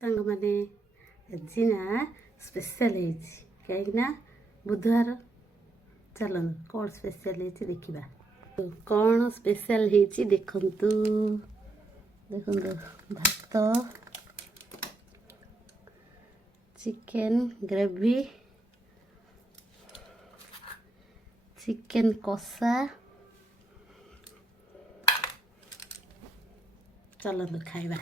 ସାଙ୍ଗମାନେ ଆଜି ନା ସ୍ପେଶାଲ ହେଇଛି କାହିଁକି ନା ବୁଧବାର। ଚାଲନ୍ତୁ କ'ଣ ସ୍ପେଶାଲ ହେଇଛି ଦେଖିବା। କ'ଣ ସ୍ପେଶାଲ ହେଇଛି ଦେଖନ୍ତୁ ଦେଖନ୍ତୁ ଭାତ, ଚିକେନ ଗ୍ରେଭି, ଚିକେନ କଷା। ଚାଲନ୍ତୁ ଖାଇବା।